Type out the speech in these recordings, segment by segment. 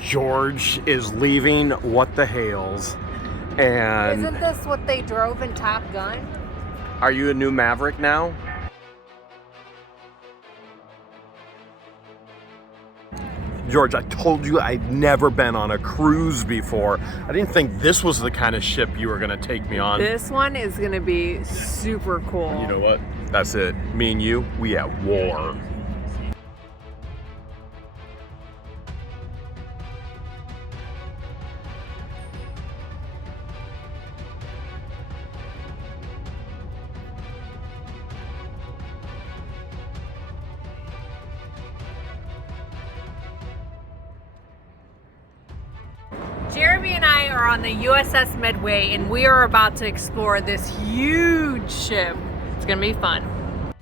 George is leaving What the Hales, and isn't this what they drove in Top Gun? Are you a new Maverick now? George, I told you I'd never been on a cruise before. I didn't think this was the kind of ship you were gonna take me on. This one is gonna be super cool. You know what? That's it. Me and you, we at war. Jeremy and I are on the USS Midway, and we are about to explore this huge ship. It's gonna be fun.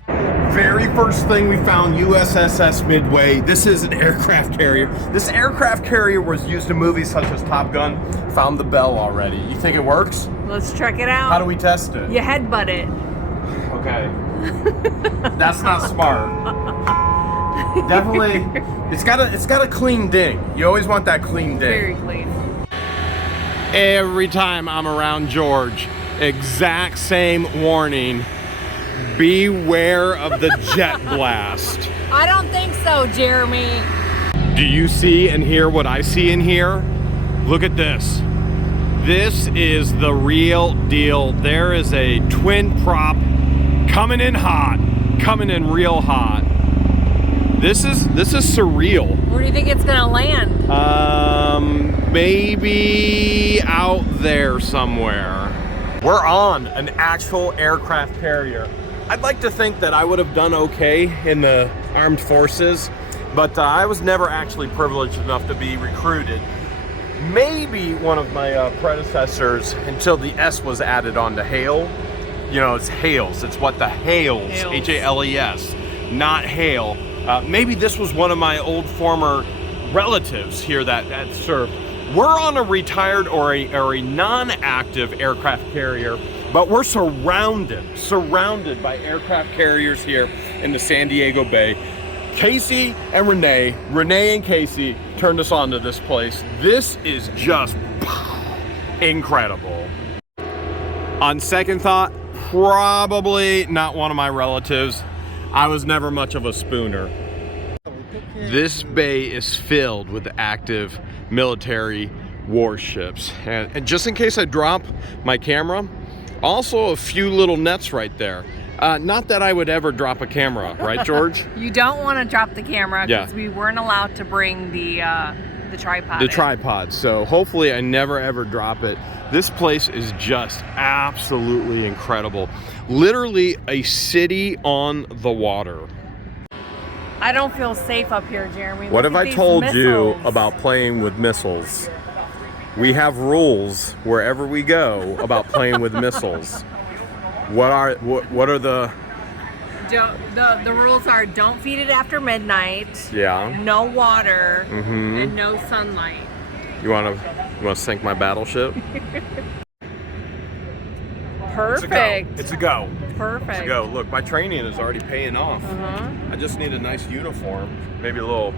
Very first thing we found, USS Midway. This is an aircraft carrier. This aircraft carrier was used in movies such as Top Gun. Found the bell already. You think it works? Let's check it out. How do we test it? You headbutt it. Okay. That's not smart. Definitely, it's got a clean ding. You always want that clean ding. Very clean. Every time I'm around George, exact same warning. Beware of the jet blast. I don't think so, Jeremy. Do you see and hear what I see in here? Look at this. This is the real deal. There is a twin prop coming in hot, coming in real hot. This is surreal. Where do you think it's gonna land? Maybe out there somewhere. We're on an actual aircraft carrier. I'd like to think that I would have done okay in the armed forces, but I was never actually privileged enough to be recruited. Maybe one of my predecessors, until the S was added on to Hale. You know, it's Hales. It's what the Hales, H-A-L-E-S, not Hale. Maybe this was one of my old former relatives here that served. We're on a retired or a non-active aircraft carrier, but we're surrounded by aircraft carriers here in the San Diego Bay. Casey and Renee and Casey turned us on to this place. This is just incredible. On second thought, probably not one of my relatives. I was never much of a spooner. This bay is filled with active military warships. And just in case I drop my camera, also a few little nets right there. Not that I would ever drop a camera, right, George? You don't want to drop the camera because Yeah. we weren't allowed to bring the tripod. The tripod. So hopefully I never ever drop it. This place is just absolutely incredible. Literally a city on the water. I don't feel safe up here, Jeremy. What Look have at I these told you missiles. about playing with missiles? We have rules wherever we go about playing with missiles. What are the The rules are don't feed it after midnight. Yeah. No water. Mm-hmm. And no sunlight. You wanna sink my battleship? Perfect. It's a go. Perfect. It's a go. Look, my training is already paying off. I just need a nice uniform, maybe a little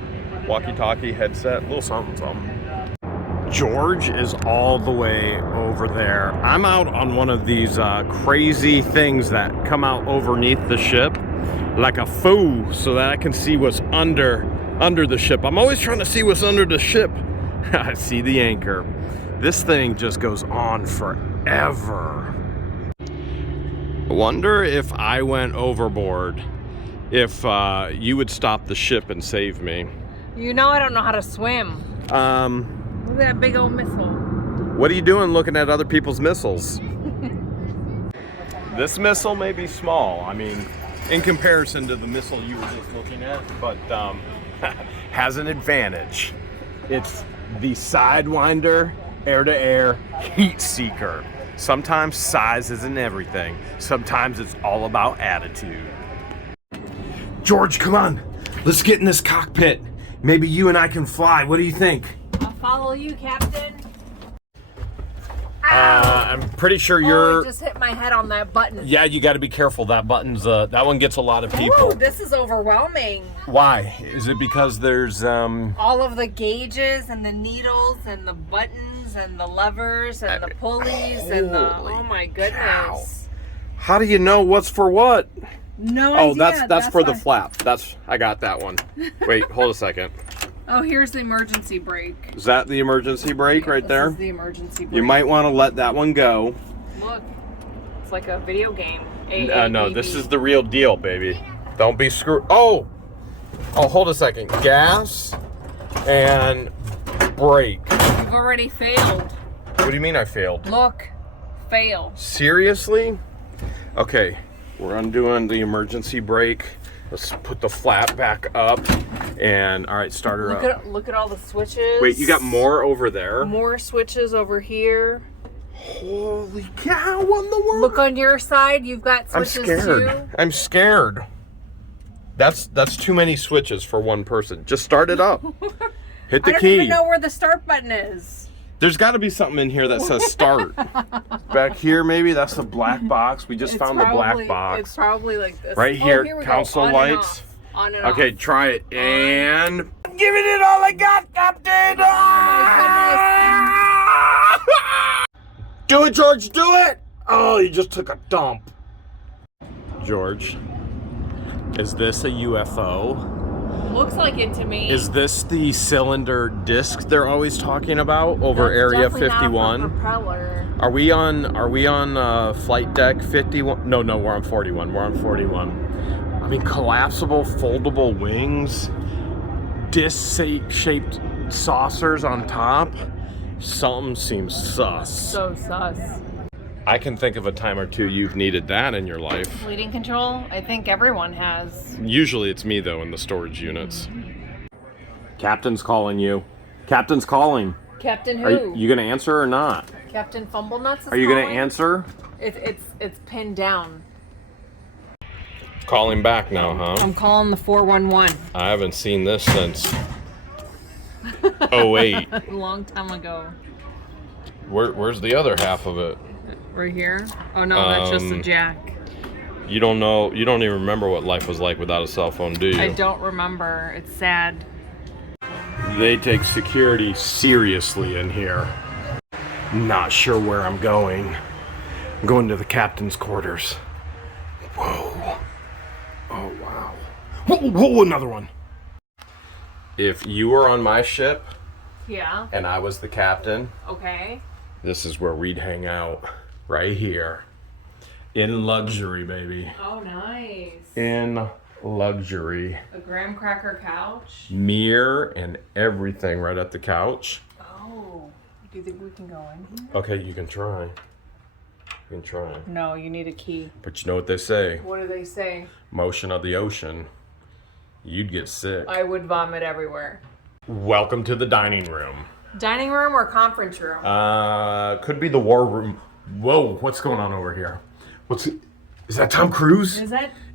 walkie-talkie headset, a little something. George is all the way over there. I'm out on one of these crazy things that come out underneath the ship, like a fool, so that I can see what's under the ship. I'm always trying to see what's under the ship. I see the anchor. This thing just goes on forever. I wonder if I went overboard, if you would stop the ship and save me. You know I don't know how to swim. Look at that big old missile. What are you doing looking at other people's missiles? This missile may be small, I mean, in comparison to the missile you were just looking at, but has an advantage. It's the Sidewinder air-to-air heat seeker. Sometimes size isn't everything. Sometimes it's all about attitude. George, come on. Let's get in this cockpit. Maybe you and I can fly. What do you think? I'll follow you, Captain. I'm pretty sure Oh, you're... I just hit my head on that button. Yeah, you got to be careful. That button's, that one gets a lot of people. Ooh, this is overwhelming. Why? Is it because there's, all of the gauges and the needles and the buttons and the levers and the pulleys and the... Oh my goodness. Cow. How do you know what's for what? No Oh, idea. that's for the flap. I got that one. Wait, hold a second. Oh, here's the emergency brake. Is that the emergency brake right there? This is the emergency brake. You might want to let that one go. Look, it's like a video game. No, this is the real deal, baby. Don't be screwed. Oh, hold a second. Gas and brake. You've already failed. What do you mean I failed? Look, fail. Seriously? Okay, we're undoing the emergency brake. Let's put the flap back up. And all right, start her up. Look at all the switches. Wait, you got more over there? More switches over here. Holy cow, on the world. Look on your side, you've got switches I'm scared. too. I'm scared. That's too many switches for one person. Just start it up. Hit the I don't key. even know where the start button is. There's got to be something in here that says start. Back here, maybe that's the black box. We just found the black box. It's probably like this. Right here, we go. console On lights. On and Okay, off. try it. And giving it all I got, Captain. Do it, George. Do it. Oh, you just took a dump. George, is this a UFO? Looks like it to me. Is this the cylinder disc they're always talking about over That's Area definitely 51? Not the propeller. Are we on flight deck 51? No, we're on 41. We're on 41. I mean, collapsible, foldable wings, disc-shaped saucers on top. Something seems sus. So sus. I can think of a time or two you've needed that in your life. Bleeding control? I think everyone has. Usually it's me, though, in the storage units. Captain's calling you. Captain's calling. Captain who? Are you going to answer or not? Captain Fumblenuts is Are you going to calling? answer? It's pinned down. Calling back now, huh? I'm calling the 411. I haven't seen this since 08. A long time ago. Where's the other half of it? Right here? Oh no, that's just a jack. You don't know, you don't even remember what life was like without a cell phone, do you? I don't remember. It's sad. They take security seriously in here. Not sure where I'm going. I'm going to the captain's quarters. Whoa. Oh, wow. Whoa, another one. If you were on my ship Yeah. and I was the captain, Okay. this is where we'd hang out. Right here. In luxury, baby. Oh, nice. In luxury. A graham cracker couch. Mirror and everything right at the couch. Oh. Do you think we can go in here? Okay, you can try. You can try. No, you need a key. But you know what they say? What do they say? Motion of the ocean. You'd get sick. I would vomit everywhere. Welcome to the dining room. Dining room or conference room? Could be the war room. Whoa, what's going on over here? Is that Tom Cruise?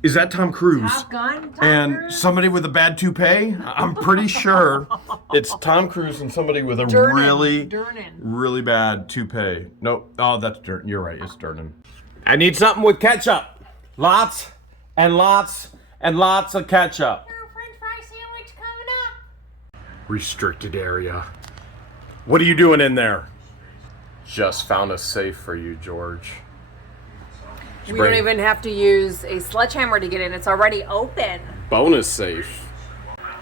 Is that Tom Cruise? Top Gun? And somebody with a bad toupee? I'm pretty sure it's Tom Cruise and somebody with a really bad toupee. No, oh, that's Durnan. You're right, it's Durnan. I need something with ketchup. Lots and lots and lots of ketchup. French fry sandwich coming up. Restricted area. What are you doing in there? Just found a safe for you, George. We don't even have to use a sledgehammer to get in. It's already open. Bonus safe.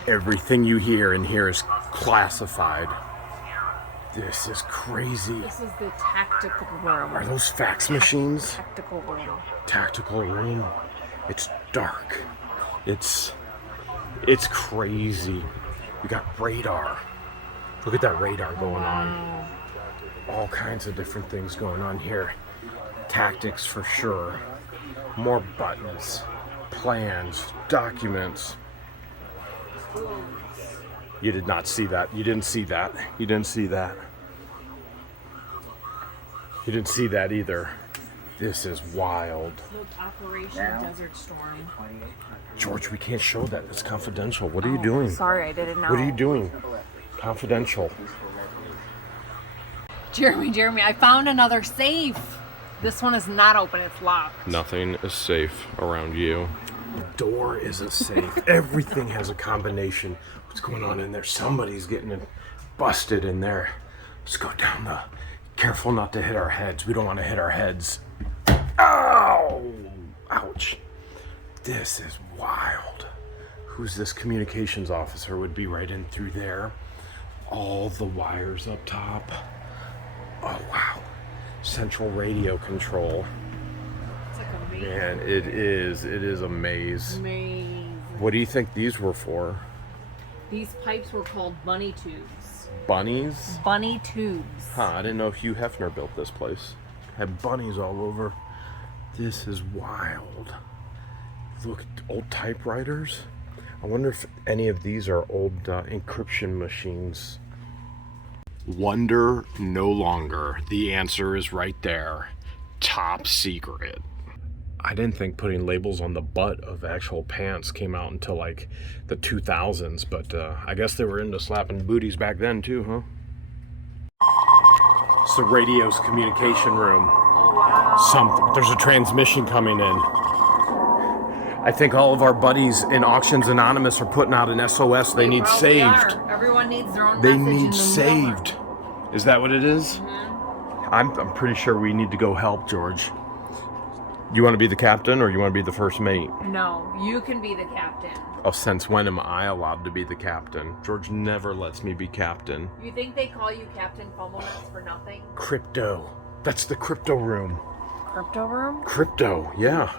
Everything you hear in here is classified. This is crazy. This is the tactical room. Are those fax machines? Tactical room. Tactical room. It's dark. It's crazy. We got radar. Look at that radar going on. All kinds of different things going on here. Tactics for sure. More buttons, plans, documents. You did not see that. You didn't see that. You didn't see that. You didn't see that either. This is wild. Look, Operation Desert Storm. George, we can't show that. It's confidential. What are you doing? Sorry, I didn't know. What are you doing? Confidential. Jeremy, I found another safe. This one is not open, it's locked. Nothing is safe around you. The door isn't safe. Everything has a combination. What's going on in there? Somebody's getting busted in there. Let's go down the... Careful not to hit our heads. We don't want to hit our heads. Ow! Ouch. This is wild. Who's this communications officer? Would be right in through there. All the wires up top. Oh, wow. Central radio control. It's like a maze. Man, it is a maze. What do you think these were for? These pipes were called bunny tubes. Bunnies? Bunny tubes. Huh, I didn't know Hugh Hefner built this place. Had bunnies all over. This is wild. Look at old typewriters. I wonder if any of these are old encryption machines. Wonder no longer. The answer is right there. Top secret. I didn't think putting labels on the butt of actual pants came out until like the 2000s, but I guess they were into slapping booties back then too, huh? It's the radio's communication room. There's a transmission coming in. I think all of our buddies in Auctions Anonymous are putting out an SOS. They need saved. Everyone needs their own They message need in the saved. Is that what it is? Mm-hmm. I'm pretty sure we need to go help, George. You want to be the captain or you want to be the first mate? No, you can be the captain. Oh, since when am I allowed to be the captain? George never lets me be captain. You think they call you Captain Fumblenuts for nothing? Crypto. That's the crypto room. Crypto room? Crypto, yeah.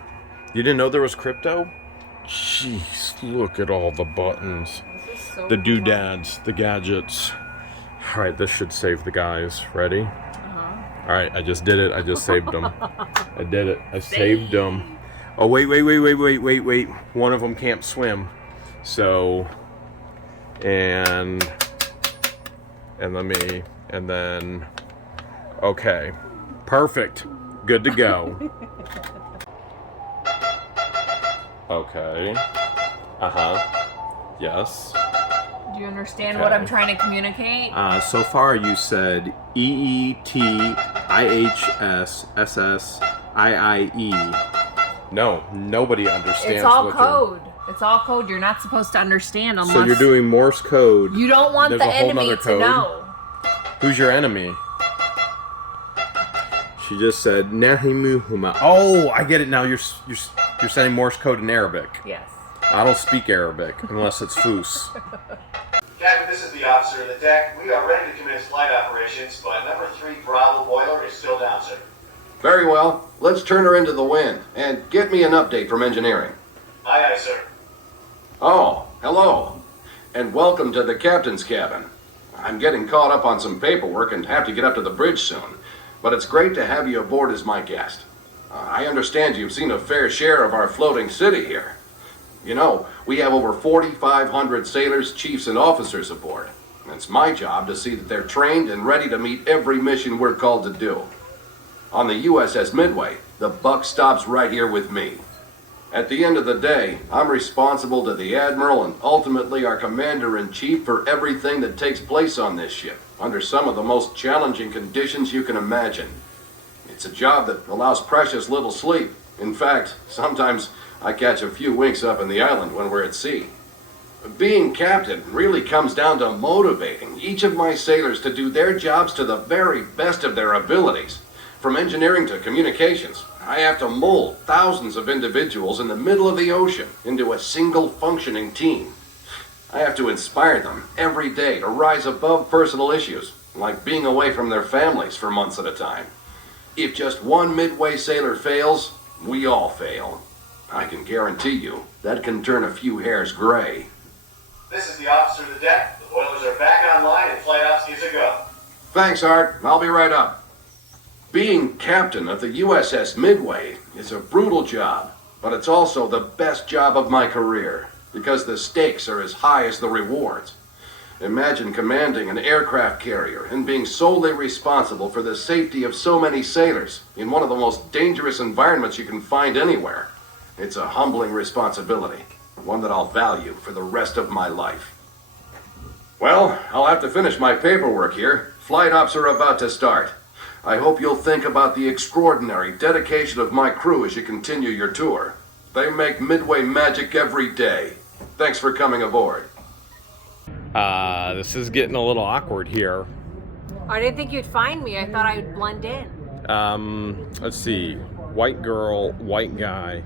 You didn't know there was crypto? Jeez, look at all the buttons. This is so The doodads, the gadgets. All right, this should save the guys. Ready? All right, I just did it. I just saved them. I did it. I saved them. Oh, wait. One of them can't swim. So, and then, okay. Perfect. Good to go. Okay. Yes. Do you understand what I'm trying to communicate? So far you said EETIHSSSIIE. No, nobody understands. It's all code. It's all code. You're not supposed to understand unless... So you're doing Morse code. You don't want There's the a whole enemy nother to code. know. Who's your enemy? She just said Nahimuhuma. Oh, I get it now. You're sending Morse code in Arabic. Yes. I don't speak Arabic unless it's Foos. Captain, this is the officer of the deck. We are ready to commence flight operations, but number 3 Bravo boiler is still down, sir. Very well. Let's turn her into the wind and get me an update from engineering. Aye, aye, sir. Oh, hello. And welcome to the captain's cabin. I'm getting caught up on some paperwork and have to get up to the bridge soon. But it's great to have you aboard as my guest. I understand you've seen a fair share of our floating city here. You know, we have over 4,500 sailors, chiefs, and officers aboard. It's my job to see that they're trained and ready to meet every mission we're called to do. On the USS Midway, the buck stops right here with me. At the end of the day, I'm responsible to the Admiral and ultimately our Commander-in-Chief for everything that takes place on this ship, under some of the most challenging conditions you can imagine. It's a job that allows precious little sleep. In fact, sometimes I catch a few winks up in the island when we're at sea. Being captain really comes down to motivating each of my sailors to do their jobs to the very best of their abilities. From engineering to communications, I have to mold thousands of individuals in the middle of the ocean into a single functioning team. I have to inspire them every day to rise above personal issues, like being away from their families for months at a time. If just one Midway sailor fails, we all fail. I can guarantee you that can turn a few hairs gray. This is the officer of the deck. The boilers are back online and flight ops needs to go. Thanks, Art. I'll be right up. Being captain of the USS Midway is a brutal job, but it's also the best job of my career because the stakes are as high as the rewards. Imagine commanding an aircraft carrier and being solely responsible for the safety of so many sailors in one of the most dangerous environments you can find anywhere. It's a humbling responsibility, one that I'll value for the rest of my life. Well, I'll have to finish my paperwork here. Flight ops are about to start. I hope you'll think about the extraordinary dedication of my crew as you continue your tour. They make Midway magic every day. Thanks for coming aboard. This is getting a little awkward here. I didn't think you'd find me. I thought I would blend in. Let's see. White girl, white guy,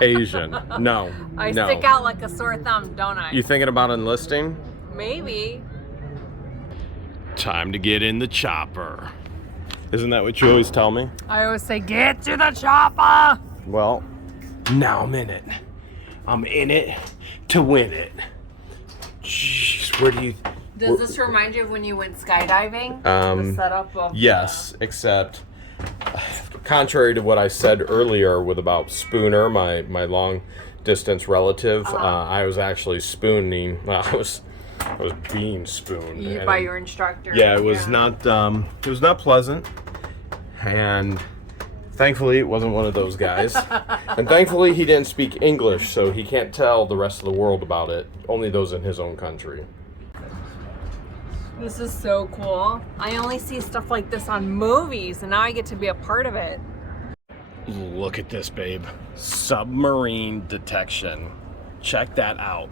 Asian. No. I no. stick out like a sore thumb, don't I? You thinking about enlisting? Maybe. Time to get in the chopper. Isn't that what you always tell me? I always say, get to the chopper! Well, now I'm in it. I'm in it to win it. Jeez, where do you... Does this remind you of when you went skydiving? The setup of Yes, except contrary to what I said earlier with about Spooner, my long distance relative, I was actually spooning. I was being spooned by your instructor. Yeah, it was not pleasant, and thankfully it wasn't one of those guys. And thankfully he didn't speak English, so he can't tell the rest of the world about it. Only those in his own country. This is so cool. I only see stuff like this on movies, and now I get to be a part of it. Look at this, babe. Submarine detection. Check that out.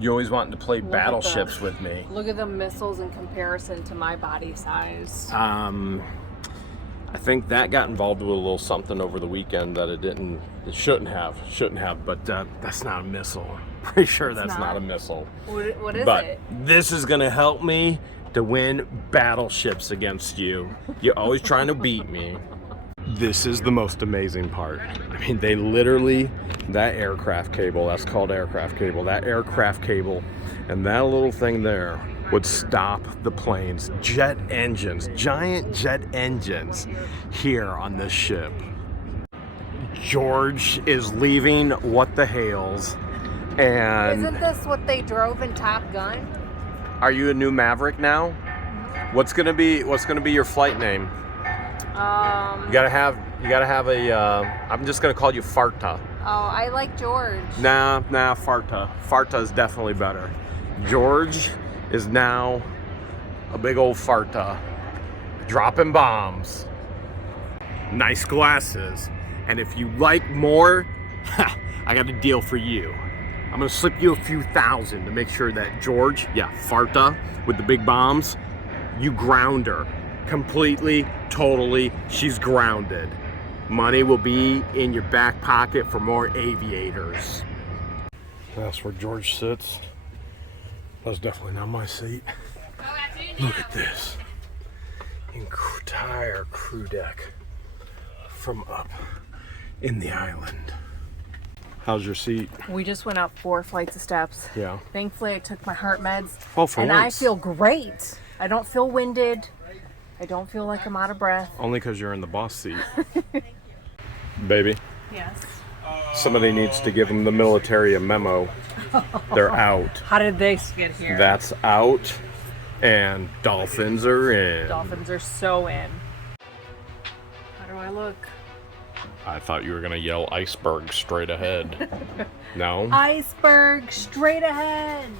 You're always wanting to play battleships with me. Look at the missiles in comparison to my body size. I think that got involved with a little something over the weekend that it shouldn't have, but that's not a missile. Pretty sure that's not a missile. What is but it? This is gonna help me to win battleships against you. You're always trying to beat me. This is the most amazing part. I mean, they literally, that aircraft cable, that's called aircraft cable, that aircraft cable and that little thing there would stop the planes, jet engines, giant jet engines here on this ship. George is leaving What the Hales, and Isn't this what they drove in Top Gun? are you a new Maverick now? What's gonna be your flight name? You gotta have a. I'm just gonna call you Farta. Oh, I like George. Nah, Farta. Farta is definitely better. George is now a big old Farta, dropping bombs. Nice glasses, and if you like more, I got a deal for you. I'm gonna slip you a few thousand to make sure that George, Farta with the big bombs, you ground her. Completely, totally, she's grounded. Money will be in your back pocket for more aviators. That's where George sits. That's definitely not my seat. Look at this. Entire crew deck from up in the island. How's your seat? We just went up 4 flights of steps. Yeah. Thankfully, I took my heart meds. Oh, for and once. I feel great. I don't feel winded. I don't feel like I'm out of breath. Only because you're in the boss seat. Baby, Yes. somebody needs to give them the military a memo. They're out. How did they get here? That's out, and dolphins are in. Dolphins are so in. How do I look? I thought you were gonna yell iceberg straight ahead. No? Iceberg straight ahead.